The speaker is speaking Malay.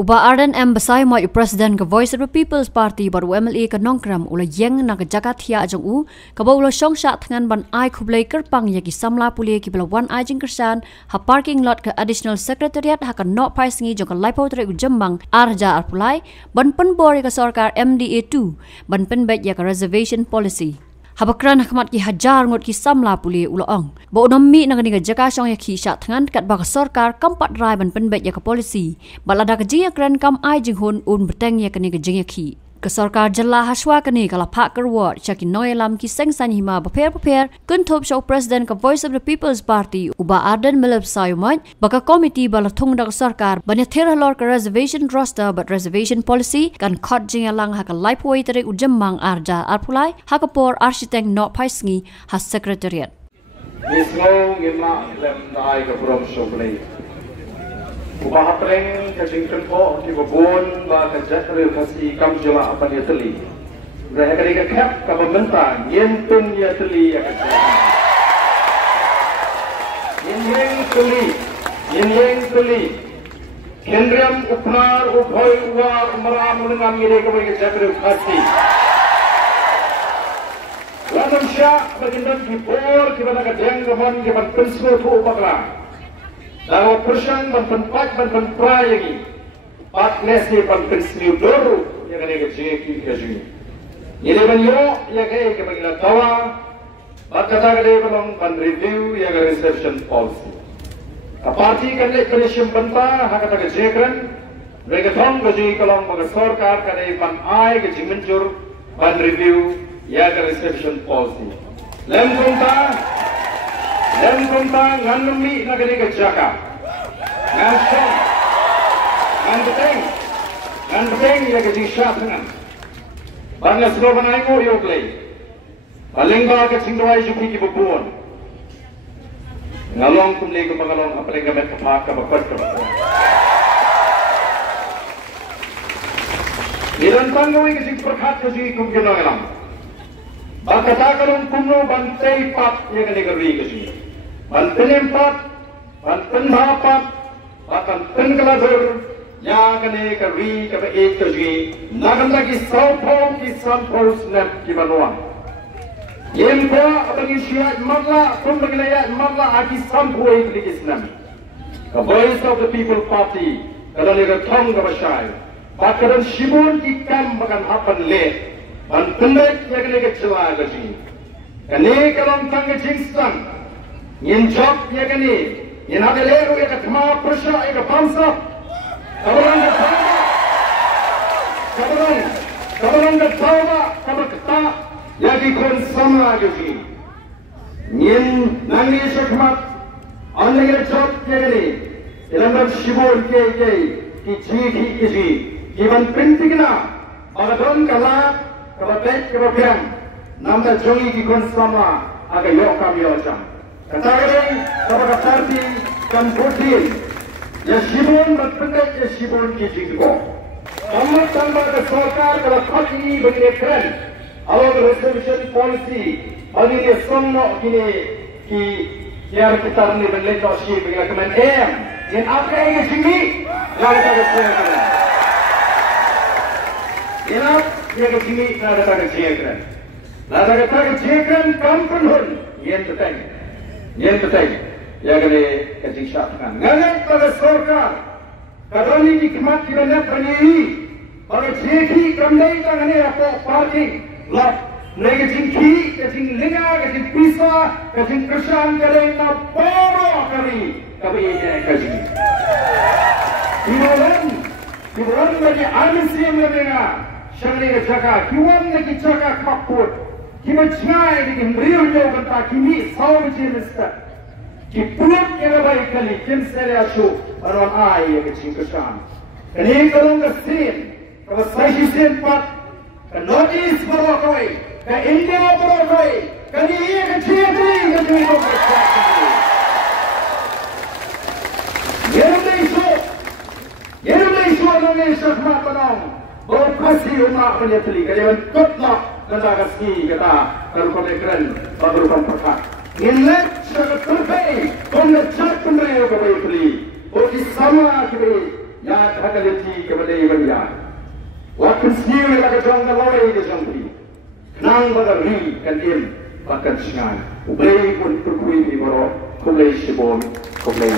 Bah Ardent besai mo President ke Voice of the People's Party baru MLA ke Nongkram ula ieng na ke Jagathia ajong u ke ba ula syongsha dengan ban ai khublei kerpang ya ki samla puli ki belawan ai jing kersan ha parking lot ke additional secretariat ha ke no price ngi jong ke laipo tre u jembang arja arpulai ban penbor ke sarkar MDA2 ban penbet ya ke reservation policy habakran hakmat ki hajar ngot ki samla puli uloong bo nommi na kani jaka syong ya ki sha thangan kat ba sarkar kampat rai ban penbet ya ke polisi balada ke jing kran kam ai jing hun un beteng ya kani ke jing ya ki ke sarkar jalla haswa kani kala pak Kyrwoh chaki noelam ki sengsan hima baper kun thop show president ke Voice of the People's Party Bah Ardent melap sayumat baka komiti balatung dak sarkar banya thera lor ke reservation roster but reservation policy kan khot jing alang ha ka laipoi tarik ujemmang arja arpulai ha ka por architect no paisngi ha secretariat Islo ngimna lem dai ka from shoplay Bah Ardent ke jingthiah ki babon ba ka jatre kasi kam jela apa dia teli. Mereka kali ke kap ka pemerintah yen pun dia teli ya ka. Yen teli. Kendriam upnar ubhoi uar maram dengan ngire ka bagi jatre kasi. Lalu sya bagindan ki bor ki bana ka deng gaman ki ban penslo tu upakla. Lalu persang berpenpat berpenprai lagi, pat nasi berpensliu doru yang ada kejeki kejuni. Ini banyo yang ada kebagian tawa, bat kata kade belum ban review yang ada reception policy. Parti kan lek pensiun benta hak kata kejekran, mereka thong keji kalau bagi sarkar kade ban ai keji mencur ban review yang ada reception policy. Lem konta nganumi nagari ke Jaka. Ngan beteng ya ke jisha dengan. Bangga slogan ai mo yo play. Palengga ke singdawai jupi ki bubuan. Ngalong kumle ko pangalong apalengga met papak ka bakwat ka. Nilan panggawi ke sing perkhat ke ji kum ke noelam. Bakata kalong kumno bantay pat ya ke negeri ke sini. Banten empat, banten dapat, bahkan penggeladur, ya kene kari kebe ek tuji, nagam lagi sampau snap ki banuan. Yempa abang isyiat magla, pembagilaya magla aki sampau ek lagi snap. The Voice of the People Party, kalau lega thong kabasai, bahkan shibun ki kam bahkan hapan le, banten ya kene kecewa gaji. Kene kalau tangga jingstan. Yen job ya kani, yen ada leru ya katma pressure ya kapansa, kabarang tawa kabakta ya di kon samla gaji. Yen nangi shakmat, ane ya job ya kani, ilambat shibol ke ki ji, kiban pentingna, agadon kala kabatek kabapyam, namda jongi ki kon samla aga yok kami ojam. Katakan kepada parti dan bukti, ya shibun berpendek ya shibun ki jingthiah. Kamu tambah ke sarkar kalau parti begini keren, awal reservation policy, bagi dia semua kini ki biar kita ni berletak si begini kemen yang apa yang sini, yang kita kerjakan. Yang sini yang kita kerjakan. Lalu kita kerjakan kampun yang betul. Yang betul, yang kene kecil syakkan. Nganai pada sarkar, kadang ini khidmat kita nak berdiri, pada jeki kandai tangan apa parking lot, mereka jingki, kecil linga, kecil pisa, kecil kersan kadang nak bawa kami, ini kecil. Kiburan bagi amisi yang mereka, syarikat jaga, kiwan lagi jaga kaput. Kita cengai di beriu jauh kata kini sahaja jenisnya. Kipulat yang baik kali kim saya asu aron ai yang kecil kesan. Kini kalau ngesin, kalau saya sen pat, ke Northeast bawa kau, ke India bawa kau, kini ia kecil ni kecil kau kesan. Yang isu orang syakmat penang, bawa kasih umat penyeteli, kerana kutlah. Kata kasih kata kalau kau keren baru kau perkat. Inlet sangat terbaik. Kau nak cak pemberi kau beli. Oh di sama kiri ya thakaliti ke balai banya waktu siu la ke jong da loi ke jong pi nang ba ri kan im pakan singan ubei pun perkui di baro khublei sibon khublei